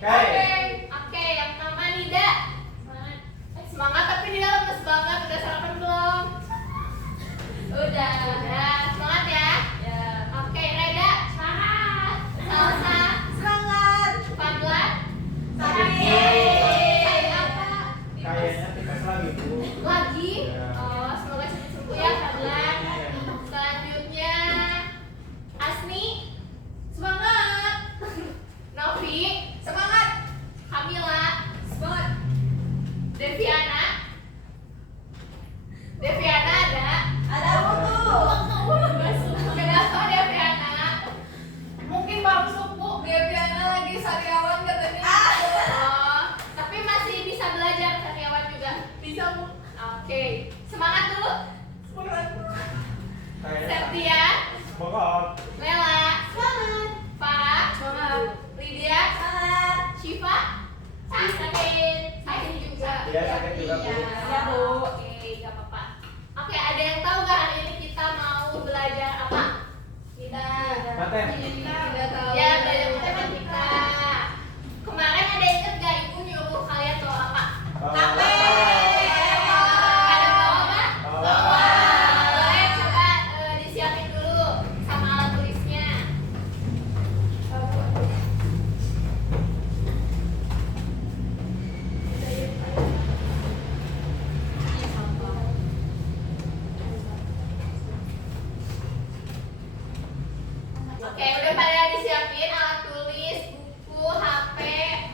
Oke, yang pertama Nida. Semangat tapi Nida lemes banget. Udah sarapan belum? Udah. Semangat ya. Oke, Reda. Semangat. Salsa. Semangat. Fadlan. Kayaknya tipes lagi, Bu. Lagi? Ya. Oh, semoga sembuh ya, Fadlan. Selanjutnya Asni. Semangat. Novi. Semangat. Kamila. Semangat. Deviana. Deviana ada? Ada buku. Kenapa Deviana? Mungkin baru subuh Deviana lagi sariawan katanya. Oh, tapi masih bisa belajar karyawan juga. Bisa Bu. Oke, semangat dulu. Semangat. Septia, Semangat. Lela, semangat. Farah, Semangat. Lydia, semangat. Syifa, sakit. Sakit juga. Iya, sakit juga, Bu. Iya, Bu. Oke, gak apa-apa. Oke, ada yang tahu gak hari ini kita mau belajar apa? Maten. Tidak tahu. Ya, belajar matematika. Kemarin ada inget gak ibu nyuruh kalian bawa apa? Tape. Ada bawa nggak? Bawa. Boleh coba disiapin dulu sama alat tulisnya. Oke, udah pada disiapin alat tulis, buku, HP,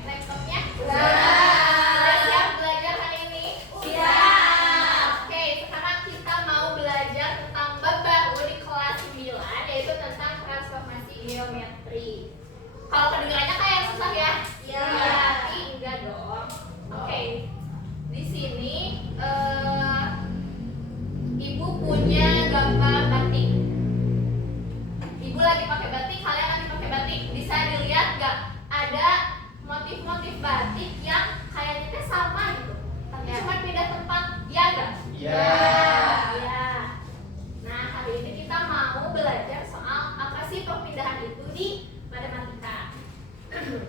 laptopnya? Udah siap belajar hari ini? Siap. Oke, sekarang kita mau belajar tentang bab baru di kelas 9, yaitu tentang transformasi geometri. Kalau kedengarannya kayak susah ya? Iya. Tapi enggak dong. Oke, di sini ibu punya gambar batik. Ibu lagi pakai batik, kalian lagi pakai batik. Bisa dilihat nggak? Ada motif-motif batik yang kayaknya teh sama gitu, tapi cuma pindah tempat. Iya nggak? Iya. Iya. Nah, hari ini kita mau belajar soal apa sih perpindahan itu di matematika.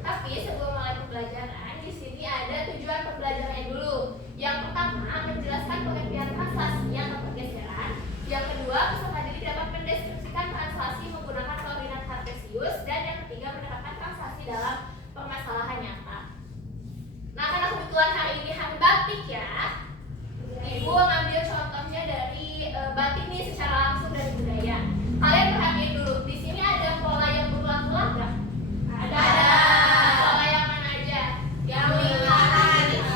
Tapi sebelum mulai pembelajaran, di sini ada tujuan pembelajarannya dulu. Yang pertama, menjelaskan pengertian translasi atau pergeseran. Yang kedua, peserta didik dapat mendeskripsikan translasi menggunakan koordinat kartesius. Dan yang ketiga, menerapkan translasi dalam permasalahan nyata. Nah, karena kebetulan hari ini hari batik ya, ibu ngambil contohnya dari batik nih secara langsung dari budaya. Kalian perhatiin dulu, di sini ada pola yang berulang-ulang nggak? Ada. Pola yang mana aja? Yang lingkaran itu.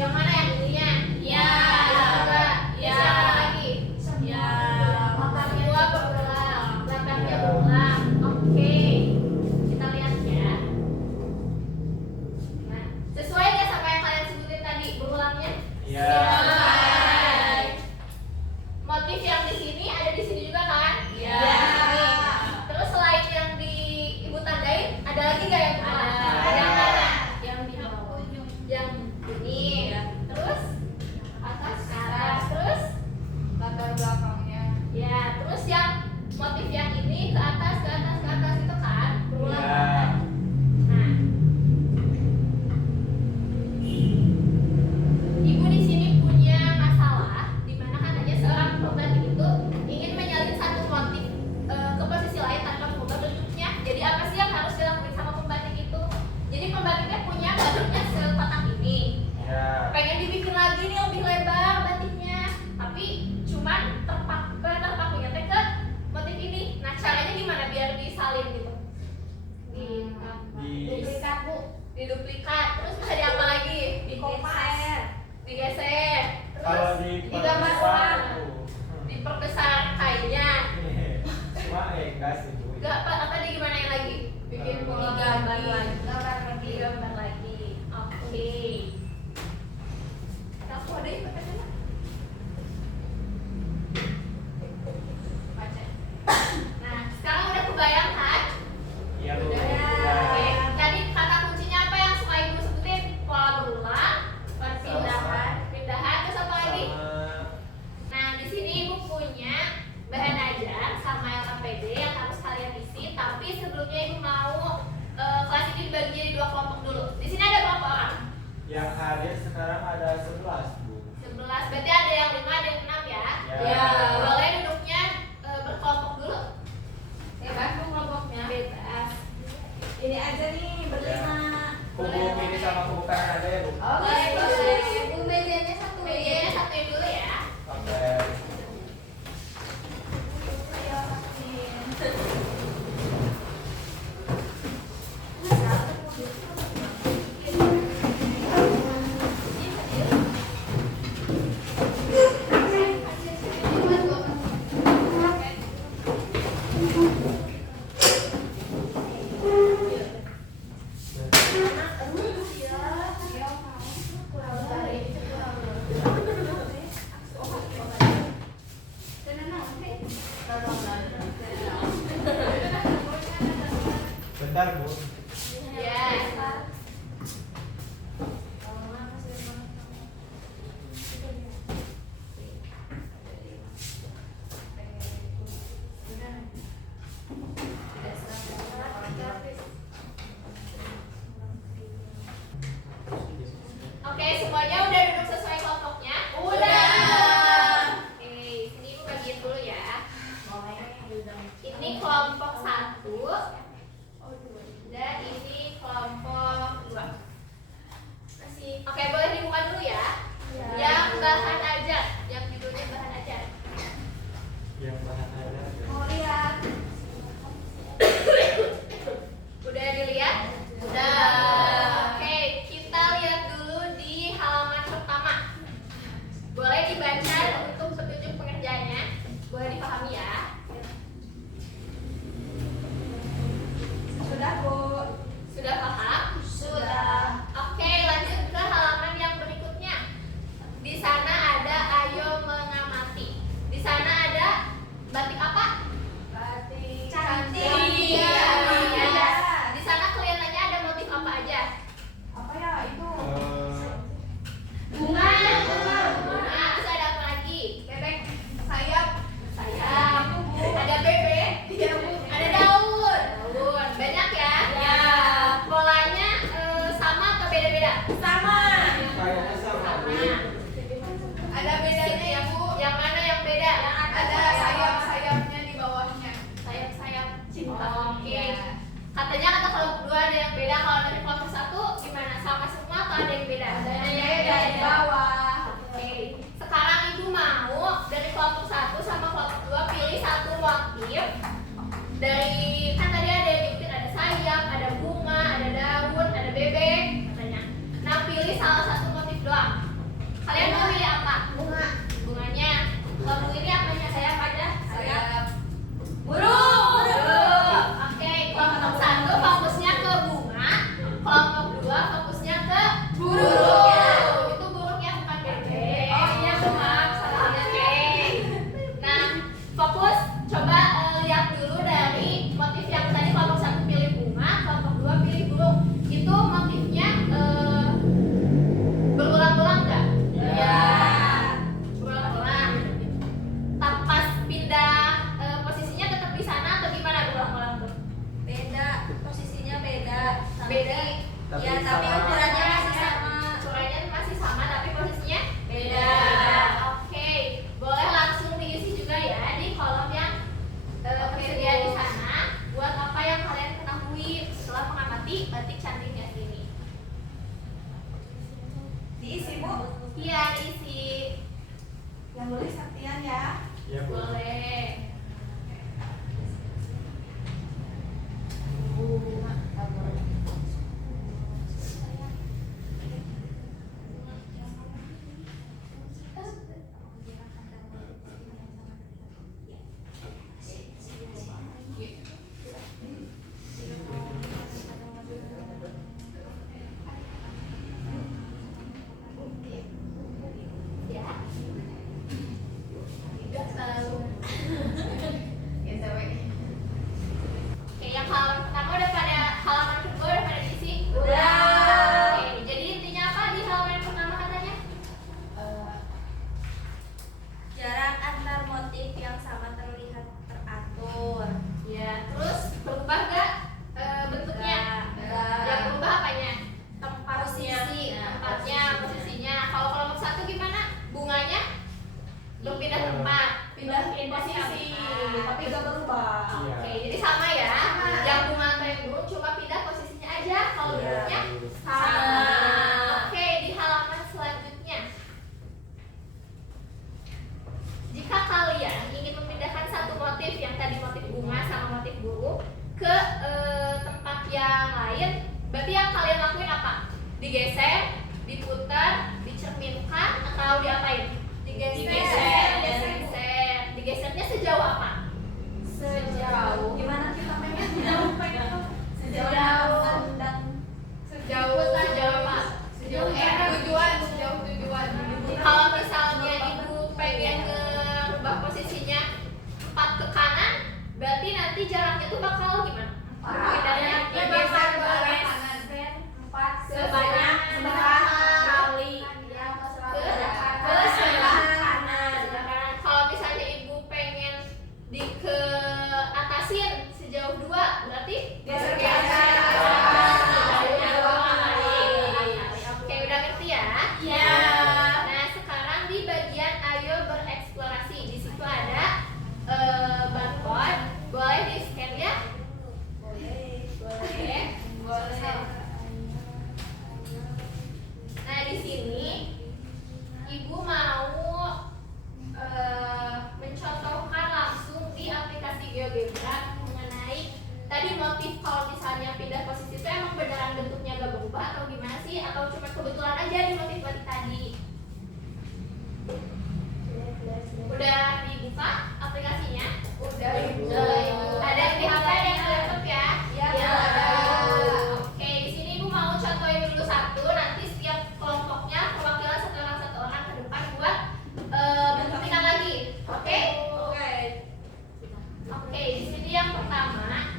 Yang mana yang ininya? Iya. Yang juga. Iya. Siapa lagi? Ya. Dua berulang, belakangnya berulang. Oke, kita lihat ya. Nah, sesuai nggak sama yang kalian sebutin tadi berulangnya? Iya. Sesuai. Motif yang di sini ada di sini juga kan? Iya. Terus selain yang di ibu tandain, ada lagi nggak yang berulang? Ada. Yang mana? Yang di bawah. Yang ini. Terus atas. Terus. Latar belakangnya. Ya, terus yang motif yang ini ke atas itu kan berulang. Iya. Nah, ibu di sini punya masalah di mana katanya seorang pembatik itu ingin menyalin satu motif ke posisi lain tanpa mengubah bentuknya. Jadi apa sih yang harus dilakukan sama pembatik itu? Jadi pembatiknya punya batiknya sekotak ini. Iya. Pengen dibikin lagi nih lebih lebar batiknya, tapi cuman terpakunya teh ke motif ini. Nah, caranya gimana biar disalin gitu? Duplikat, Bu. Diduplikat. Terus bisa di apa lagi? Digeser. Kalau Terus di digambar ulang. Diperbesar kainnya. Cuma enggak sih, Bu. Enggak apa tadi gimana yang lagi? Bikin pola Digambar lagi. Digambar lagi. Oke. Aku ada yang pakai mana? Baca. Nah, sekarang udah kebayang kan? Iya, Bu. Oke. Tadi kata kuncinya apa yang suka ibu sebutin? Pola berulang, perpindahan, pindahan, terus apa lagi? Sama Nah, di sini ibu punya bahan ajar sama LKPD yang harus kalian isi, sebelumnya ibu mau kelas ini dibagi jadi 2 kelompok dulu. Di sini ada berapa orang? Yang hadir sekarang ada 11, Bu. 11. Berarti ada yang 5, ada yang 6 ya? Ya. Boleh duduknya berkelompok dulu. Bebas Bu kelompoknya. Bebas. Ini aja nih berlima. Kubu kiri sama kubu kanan ada ya, Bu? Oke, boleh. Bu mejanya satu. Medianya satuin dulu ya. Oke. Bentar, Bu. Ya. Oke, semuanya udah duduk sesuai kelompoknya? Udah. Oke, sini ibu bagiin dulu ya. Ini kelompok 1 dan ini kelompok 2. Oke, boleh dibuka dulu ya. Yang bahan ajar, yang judulnya bahan ajar. Yang bahan ada. Mau lihat? Udah dilihat? Udah. Oke, kita lihat dulu di halaman pertama. Boleh dibaca untuk petunjuk pengerjaannya. Boleh dipahami ya. Sudah, Bu. Sudah paham? Sudah. Oke, lanjut ke halaman yang berikutnya. Di sana ada ayo mengamati. Di sana ada batik apa? Batik Cantik. Iya. Iya. Di sana kelihatannya ada motif apa aja? Apa ya itu? Bunga. Bunga. Terus ada apa lagi? bebek sayap. Sayap. Ada bebek. Iya Bu. Ada daun. Daun. Banyak ya? Ya. Polanya sama atau beda-beda? Sama. Kayaknya sama, Bu. Ada bedanya ya Bu. Yang mana yang beda? Ada sayap-sayapnya di bawahnya. Sayap-sayap Oh, Oke. iya. Katanya kata kelompok 2 ada yang beda. Kalau dari kelompok 1 gimana? Sama semua atau ada yang beda? Ada yang beda di bawah. Oke. Sekarang ibu mau dari kelompok 1 sama kelompok 2 pilih satu motif. Dari kan tadi ada yang nyebutin ada sayap, ada bunga, ada daun, ada bebek katanya. Nah, pilih salah satu motif doang. Kalian mau pilih apa? Bunga. Bunganya. Kelompok ini apanya? Sayap ada? Sayap. Burung. Oke, kelompok 1 fokusnya ke bunga, kelompok 2 fokusnya ke burung. Itu burungnya bukan bebek. Oh iya Bu, maaf salah. Oke. Nah, fokus coba lihat dulu dari motif yang tadi kelompok 1 pilih bunga, kelompok 2 pilih burung. Itu motifnya berulang-ulang nggak? Iya. Berulang-ulang. Pas pindah posisinya tetap di sana atau gimana berulang-ulang tuh? Beda. Posisinya beda. Beda. Tapi Ya, tapi sama. ukurannya masih sama. Ukurannya masih sama tapi posisinya Beda. Oke, boleh langsung diisi juga ya di kolom yang tersedia di sana. Buat apa yang kalian ketahui setelah mengamati batik cantiknya ini. Diisi, Bu. Iya, diisi. Yang boleh Saktian ya. Iya, Bu. Boleh. Ya. Tidak tahu. ke tempat yang lain, berarti yang kalian lakuin apa? Digeser, diputar, dicerminkan, atau diapain? Digesernya sejauh apa? Sejauh gimana kita pengen sejauh Sejauh Sejauh apa? sejauh tujuan. Kalau misalnya ibu pengen ngerubah posisinya 4 ke kanan, berarti nanti jaraknya tuh bakal gimana? Pindahnya Digeser ke arah kanan. sebanyak kali ke sebelah kanan. Kalau misalnya ibu pengen ke atasin sejauh 2, berarti Geser ke geser atas. sejauhnya 2 kali. Oke, udah ngerti ya? Iya. Nah, sekarang di bagian ayo bereksplorasi. Di situ ada barcode. Boleh di-scan ya? Boleh. Nah, di sini ibu mau mencontohkan langsung di aplikasi GeoGebra mengenai tadi motif. Kalau misalnya pindah posisi itu emang beneran bentuknya gak berubah atau gimana sih? Atau cuma kebetulan aja di motif tadi? Udah dibuka aplikasinya? Udah. Ada yang di HP, ada yang di laptop ya? Iya, ada. ada. Oke, di sini ibu mau contohin dulu satu. Nanti setiap kelompoknya perwakilan satu orang ke depan buat membuktikan lagi. Oke? Oke, di sini yang pertama,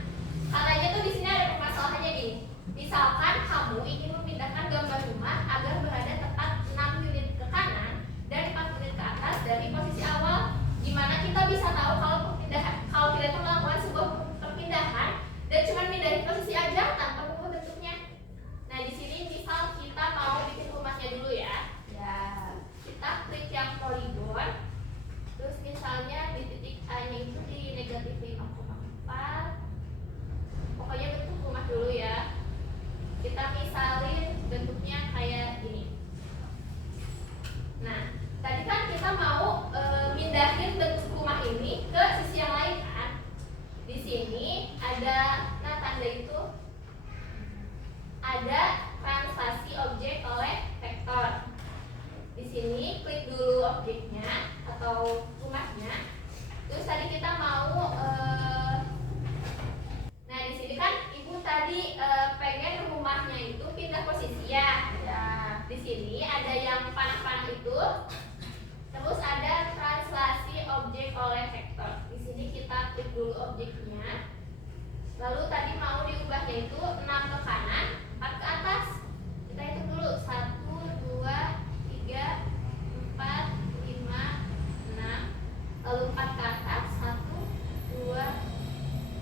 katanya tuh di sini ada permasalahannya nih. Misalkan kamu ingin memindahkan gambar rumah agar berada tepat 6 unit ke kanan dan 4 unit ke atas dari posisi awal. Gimana kita bisa tahu kalau kita tuh melakukan sebuah perpindahan dan cuma pindahin posisi aja tanpa mengubah bentuknya. Nah, di sini misal kita mau bikin rumahnya dulu ya. Kita klik yang polygon. Terus misalnya di titik A-nya itu di negatif 5,4. Pokoknya bentuk rumah dulu ya. Kita misalin bentuknya kayak gini. Nah, tadi kan kita mau mindahin bentuk rumah ini ke sisi yang lain kan. Di sini ada tanda itu ada translasi objek oleh vektor. Di sini klik dulu objeknya atau rumahnya. Terus tadi kita mau nah di sini kan ibu tadi pengen rumahnya itu pindah posisi ya. Di sini ada yang panah-panah itu. Terus ada translasi objek oleh vektor. Di sini kita klik dulu objeknya. Lalu tadi mau diubahnya itu 6 ke kanan, 4 ke atas. Kita hitung dulu 1, 2, 3, 4, 5, 6. Lalu 4 ke atas 1, 2,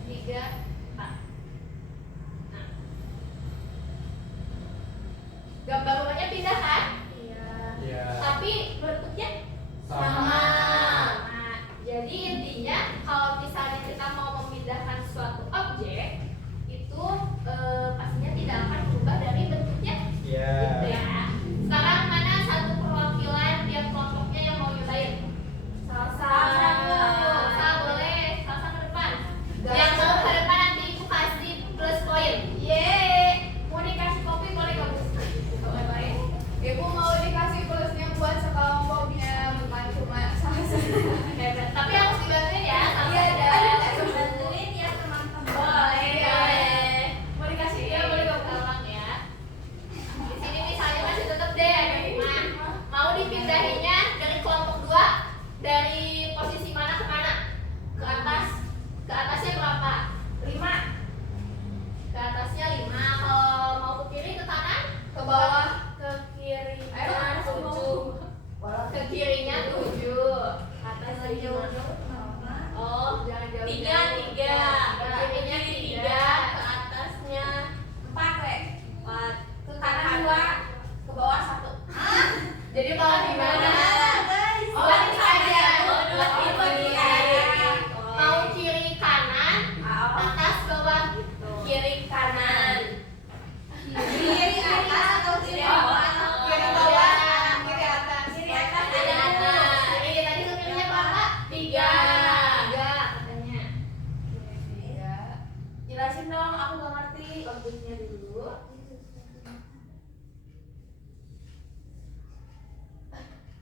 3, 4. Nah, gambar rumahnya pindah kan? Iya. Tapi bentuk Jelasin dong, aku nggak ngerti. Fokusnya dulu.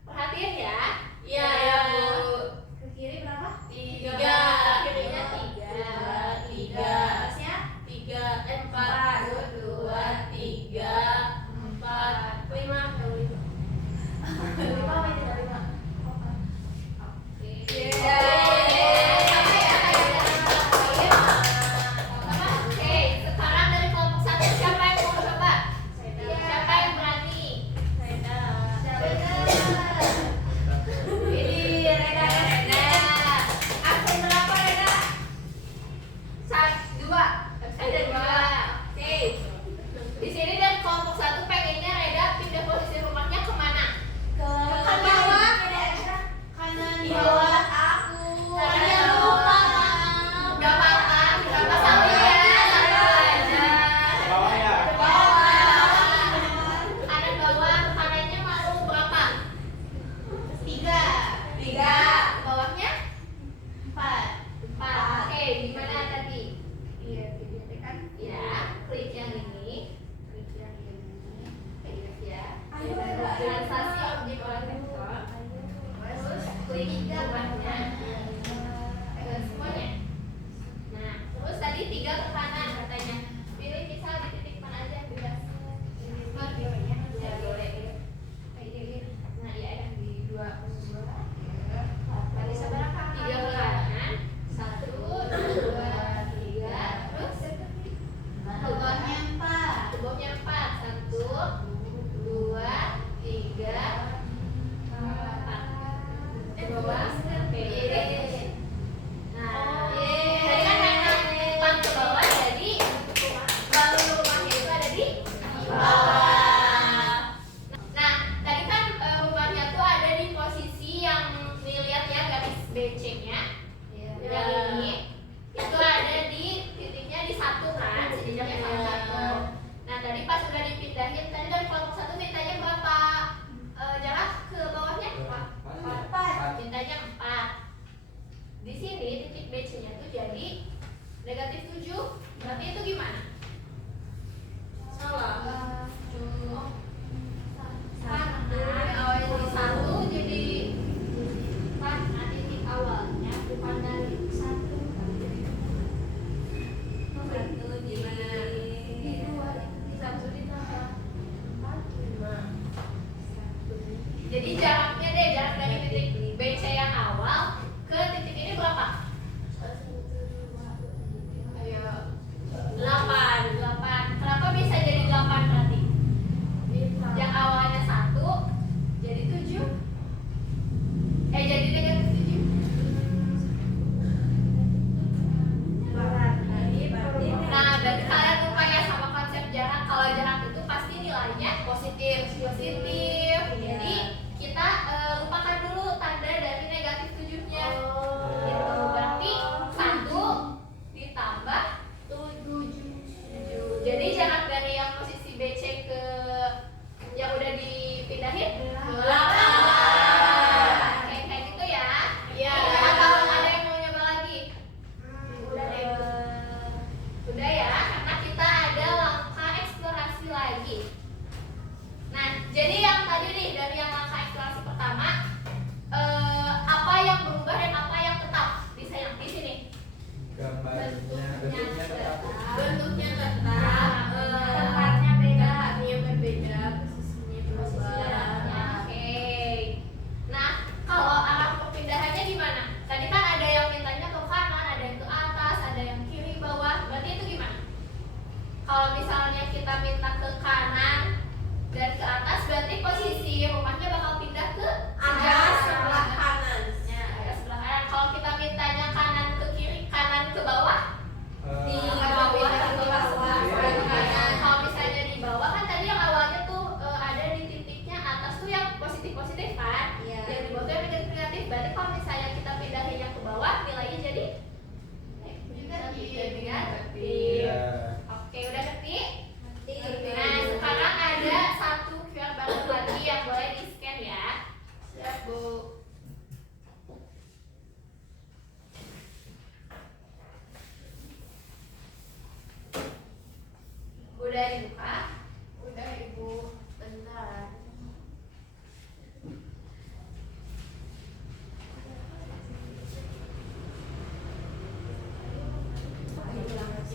Perhatian ya. Iya, Bu. Ke kiri berapa? 3. Kirinya 3. 3. Atasnya 4. 2, 3, 4, 5. 5 apa tidak 5? Oke. Oke, sekarang dari kelompok 1 siapa yang mau coba? Siapa yang berani? Reda. Ini Reda. Absen berapa Reda? 2. Ada 2. Oke. Di sini dan kelompok 1 pengennya Reda pindah posisi rumahnya kemana? Ke bawah. kanan Iya. bawah aku. Kalian lupa. Gak apa-apa, kita sama ya. Bawah ya. Kanan bawah, kanannya mau berapa? 3. Bawahnya 4. Oke, gimana tadi? Iya, videonya kan? Ya, klik yang ini. Klik yang ini. Klik ya. Ayo, Reda. Transaksi objek oleh vektor. Terus klik gambarnya. Semuanya. Nah, terus tadi 3 ke kanan katanya. Pilih misal di titik mana aja yang bebas. Ya, boleh. Nah, ya yang di 2. Tadi seberapa? 3 ke kanan. 1, 2, 3. Terus bawahnya 4. 1, 2, 3, 4. Bawah kiri. Nah, tadi kan karena 4 ke bawah jadi bangun rumahnya itu ada di bawah. Nah, tadi kan rumahnya tuh ada di posisi yang dilihat ya garis BC-nya. Yang ini itu ada di titiknya di 1 kan, sejajarnya sama 1. Nah, tadi pas udah dipindahin, tadi dari kelompok 1 mintanya berapa jarak ke bawahnya? 4. Mintanya 4. Di sini titik BC-nya tuh jadi -7. Berarti itu gimana? Salah. Awalnya di 1 jadi 4. Nah, titik awalnya bukan dari 1. Gimana? Di 2 di 1 ditambah 4, 5. Jadi jaraknya deh, jarak dari titik BC yang awal ke titik ini berapa? Ayo. 8. Kenapa bisa jadi 8 berarti? Yang awalnya 1 jadi 7. Jadi -7. Nah, dan kalian lupa ya sama konsep jarak. Kalau jarak itu pasti nilainya positif. Jadi kita lupakan dulu tanda dari -7-nya. Gitu. Berarti 1 ditambah 7. Jadi jarak dari yang posisi BC ke yang udah dipindahin 8. Kayak gitu ya. Iya. Atau ada yang mau nyoba lagi? Udah ya, karena kita ada langkah eksplorasi lagi. Nah, jadi yang tadi nih dari yang langkah eksplorasi pertama, apa yang berubah dan apa yang tetap di sini? Bentuknya tetap. Bentuknya tetap. Tempatnya beda. Tempatnya berbeda, posisinya berubah. Oke. Nah, kalau arah perpindahannya gimana? Tadi kan ada yang mintanya ke kanan, ada yang ke atas, ada yang kiri, bawah. Berarti itu gimana? Kalau misalnya kita minta ke kanan dan ke atas, berarti posisi rumahnya bakal pindah ke Ada sebelah kanan. Ya, ada sebelah kanan. Kalau kita mintanya kanan ke kiri, kanan ke bawah, Eh, Di bawah, di bawah. Udah dibuka? Udah Ibu. Bentar.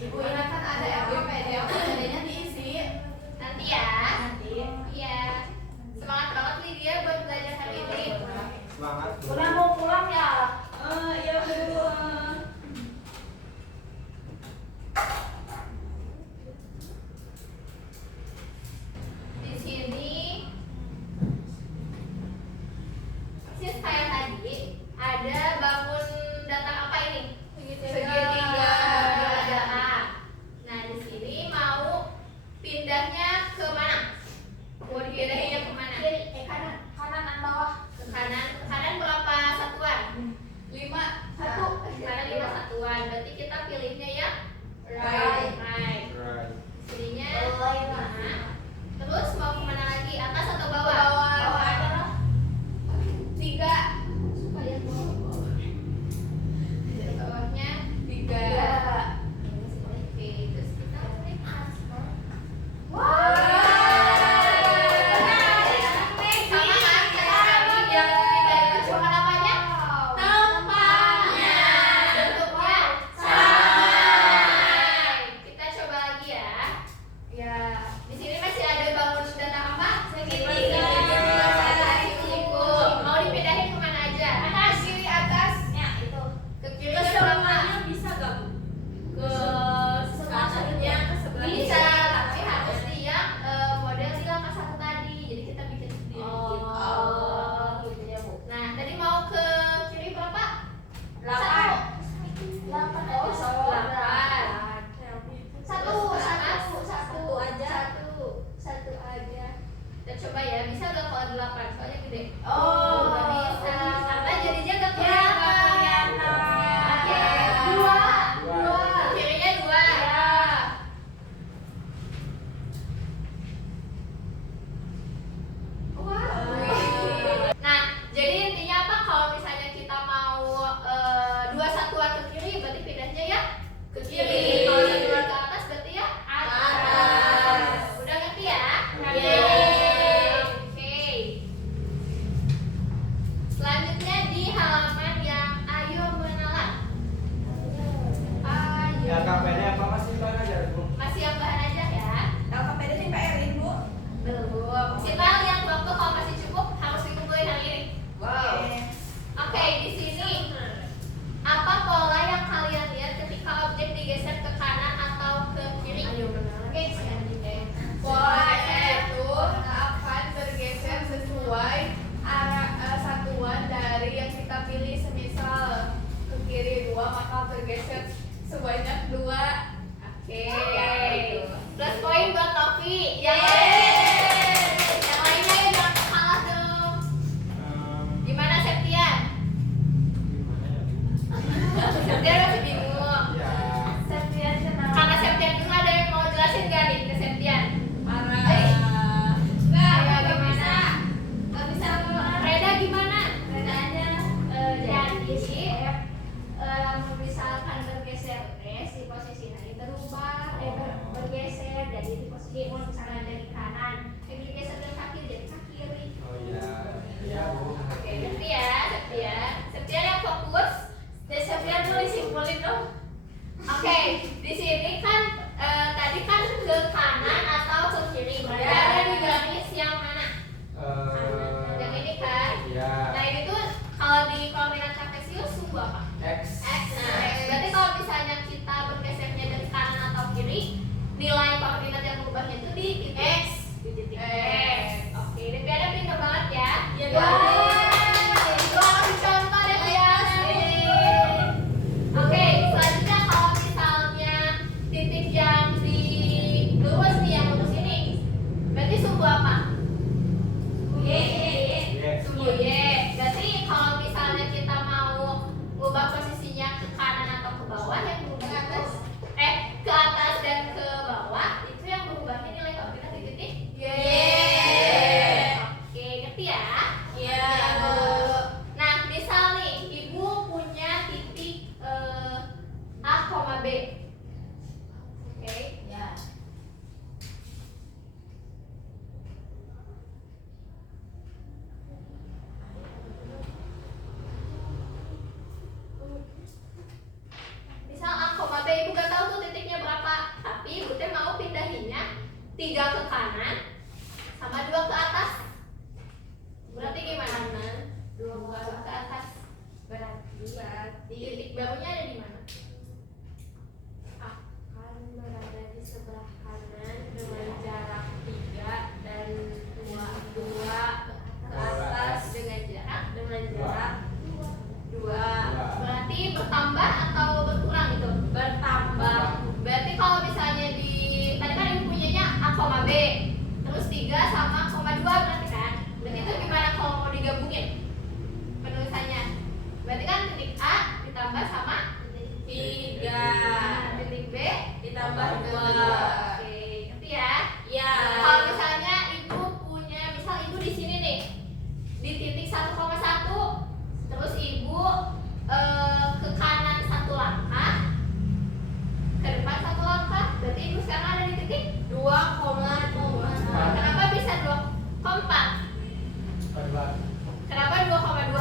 Ibu ini kan ada PDF, PDF-nya diisi. Nanti ya. Iya. Semangat banget nih dia buat belajar hari ini. Semangat. Udah mau pulang ya? Iya Bu. Di sini persis kayak tadi ada bangun datang apa ini? Segitiga. Nah, di sini mau pindahnya ke mana? Mau dipindahinnya ke mana? Kanan atau bawah? Ke kanan. Ke kanan berapa satuan? 5. Satu. Kanan 5 satuan. Berarti kita pilihnya ya Right. Right. Right. Sininya Right. nah. Terus mau kemana lagi? Atas atau bawah? Bawah. Bawah aja lah. 3. Supaya bawah. Bawahnya 3. oke. Terus kita klik paspor. Wah. Sama kan kayak tadi yang pindah itu cuma namanya tempatnya. Bentuknya sama. Kita coba lagi ya. Ya. Di sini masih ada bangun datang apa? Segitiga. Mau dipindahin kemana aja? Atas, kiri, atas. Ya, itu. Ke kiri Ke ke berapa? sebelahnya bisa gak, Bu? Ke sebelahnya ke sebelah bisa, kiri. tapi harus dia model di langkah satu tadi. Jadi kita bikin sendiri. Gitu ya, Bu. Nah, tadi mau ke kiri berapa? 8. 8. Oh, delapan. Satu aja. Satu aja. Kita coba ya, bisa gak kalau 8? Soalnya gede. Oh. Nggak bisa. Karena jadinya gak Ya, nggak kelihatan. kelihatan. Oke, Dua. Kirinya 2. Nah, jadi intinya apa? Kalau misalnya kita mau 2 satuan ke kiri, berarti pindahnya ya ke kiri. Kalau satuan ke atas, berarti ya atas. Udah ngerti ya? Yeay. Oke. Selanjutnya di halaman yang ayo menelan. Ya KPD apa masih bahan aja Bu? Masih yang bahan aja ya. LKPD nih PR-in Bu. Belum. Kita lihat waktu kalau masih cukup harus dikumpulin hari ini. Wow. Oke, di sini apa pola yang kalian lihat ketika objek digeser ke kanan atau ke kiri? Oke, Polanya itu akan bergeser sesuai arah satuan dari yang kita pilih. Semisal ke kiri 2, maka bergeser sebanyak 2. Oke. Ya, Plus poin buat Novi. Yang lainnya ya jangan kalah dong. Gimana Septian? Gimana ya? Septian masih bingung. Ya. Septian kenapa? Karena Septian dulu ada yang mau jelasin gak nih ke Septian? Parah. Nah, ya, gak bisa. Gak bisa. Reda gimana? Bedanya Jadi misalkan bergeser si posisi nanti berubah bergeser jadi di posisi misalnya dari kanan digeser dari kaki jadi kaki kiri. Oh iya. Iya Bu. Oke, ngerti ya Septian? Septian yang fokus. Dan Septian dulu disimpulin dong. Oke, di sini kan tadi kan ke kanan atau ke kiri. Berada di garis yang mana? Yang ini kan? Iya. Nah ini tuh kalau di koordinat kartesius sumbu apa? X. X. Nah, berarti kalau misalnya kita bergesernya dari kanan atau kiri, nilai koordinat yang berubahnya itu di 3 ke kanan sama 2 ke atas. Berarti gimana? 2 ke atas. Berarti titik barunya ada di mana? Akan berada di sebelah kanan dengan jarak 3 dan 2 ke atas dengan jarak 2. Berarti bertambah atau berkurang itu? Bertambah. Berarti kalau misalnya di tadi kan ibu punyanya A, B, terus 3 sama koma 2 berarti kan? Berarti itu gimana kalau mau digabungin penulisannya? Berarti kan titik A ditambah sama 3, titik B ditambah 2. Oke, ngerti ya? Ya. Kalau misalnya ibu punya, misal ibu di sini nih di titik 1,1, terus ibu ke kanan 1 langkah, ke depan 1 langkah, berarti ibu sekarang ada di titik 2,2. Kenapa bisa 2,4? Kenapa 2,2?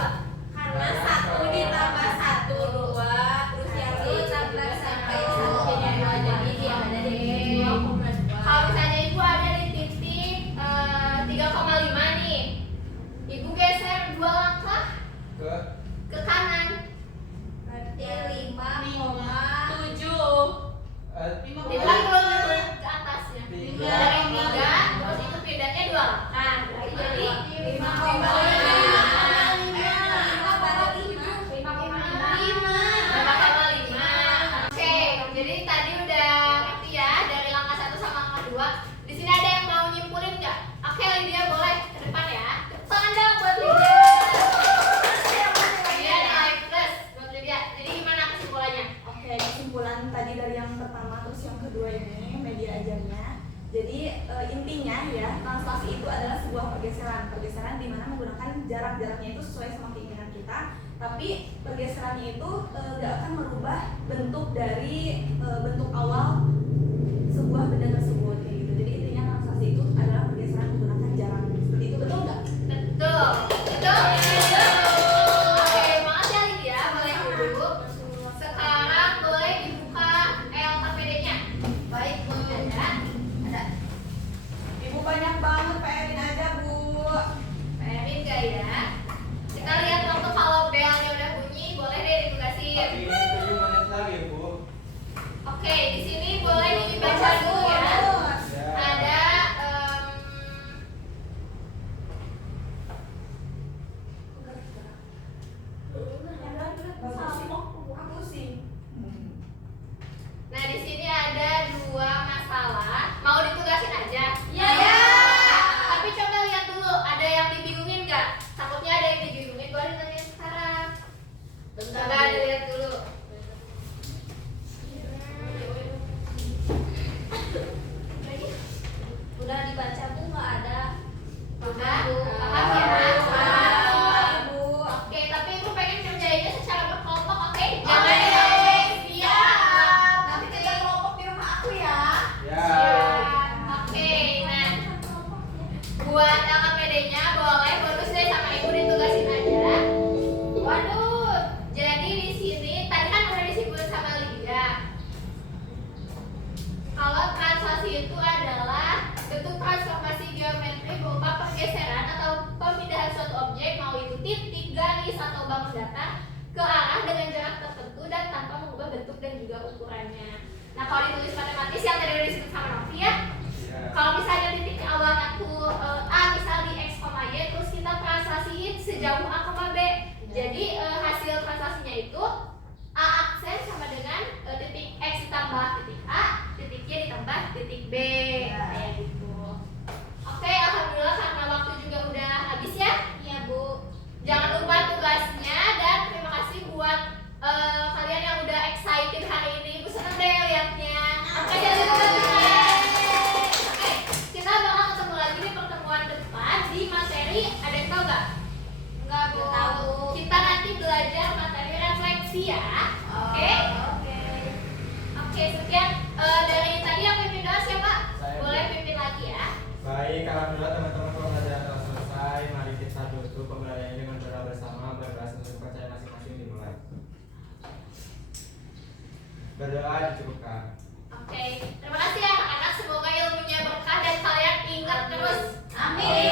Karena 1 ditambah 1 2, terus yang ini tambah 1 jadi 2, jadi dia ada di 2,2. Kalau misalnya ibu ada di titik 3,5 nih, ibu geser 2 langkah ke kanan. Berarti 5,7. Timbang dulu ke atasnya. Tiga. Dari 3, terus itu bedanya 2 langkah. Berarti jadi 5,5. Oke, jadi tadi udah ngerti ya dari langkah 1 sama langkah 2. Di sini ada yang mau nyimpulin nggak? Oke, Lydia boleh ke depan ya. Tangan dong buat Lydia. Lydia nilai plus buat Lydia. Jadi gimana kesimpulannya? Oke, kesimpulan tadi dari yang pertama terus yang kedua ini media ajarnya. Jadi intinya ya, translasi itu adalah sebuah pergeseran di mana menggunakan jaraknya itu sesuai sama keinginan kita. Tapi pergeserannya itu nggak akan merubah bentuk dari bentuk awal sebuah benda tersebut kayak gitu. Jadi intinya translasi itu adalah pergeseran menggunakan jarak. Seperti itu, betul nggak? Betul. Betul. Oke, makasih ya Lydia. Boleh duduk. Sekarang boleh dibuka LKPD-nya. Baik, Bu. Ada. Ibu banyak banget PR-in aja, Bu. PR-in nggak ya? Kita lihat waktu kalau belnya udah bunyi, boleh deh ditugasin. Tapi ini 7 menit lagi, Bu. Oke, di sini boleh dibaca dulu ya. Ya. Ada Aku sih. nah di sini ada 2 masalah. Mau ditugasin aja? Ya, ya. Tapi coba lihat dulu, ada yang dibingungin nggak? Takutnya ada yang dibingungin, boleh ditanya sekarang. Coba dilihat dulu. Udah dibaca, Bu, nggak ada. Udah? Paham ya? Oke, tapi ibu pengen kerjainnya secara berkelompok, oke? Jangan siap. Nanti kita kelompok di rumah aku ya. Ya. Oke, nah buat LKPD-nya boleh bonus deh sama ibu ditugasin aja. Waduh, jadi di sini tadi kan udah disebut sama Lydia. Kalau translasi itu adalah bentuk transformasi geometri berupa pergeseran atau pemindahan suatu objek, mau itu titik, garis, atau bangun datar ke arah dengan jarak tertentu dan tanpa mengubah bentuk dan juga ukurannya. Nah, kalau ditulis matematis yang tadi udah disebut sama Novi ya, Ya. kalau misalnya titik awalnya tuh A misal di X, Y, terus kita translasiin sejauh A, B. Jadi hasil translasinya itu A aksen sama dengan titik X ditambah titik A, titik Y ditambah titik B. Kayak gitu. Oke, alhamdulillah karena waktu juga udah habis ya. Iya, Bu. Jangan lupa tugasnya dan terima kasih buat kalian yang udah excited hari ini. Ibu seneng deh liatnya. Oke, jadi Oke, kita bakal ketemu lagi di pertemuan depan di materi, ada yang tahu nggak? Nggak, Bu. Tahu. Kita nanti belajar materi refleksi ya. Oke. Oke, sekian dari tadi yang pimpin doa siapa? Saya. Boleh pimpin lagi ya. Baik, alhamdulillah teman-teman pembelajaran telah selesai. Mari kita tutup pembelajaran ini dengan berdoa bersama, berdoa untuk percaya masing-masing dimulai. Berdoa dicukupkan. Oke, terima kasih ya anak-anak. Semoga ilmunya berkah dan Miring.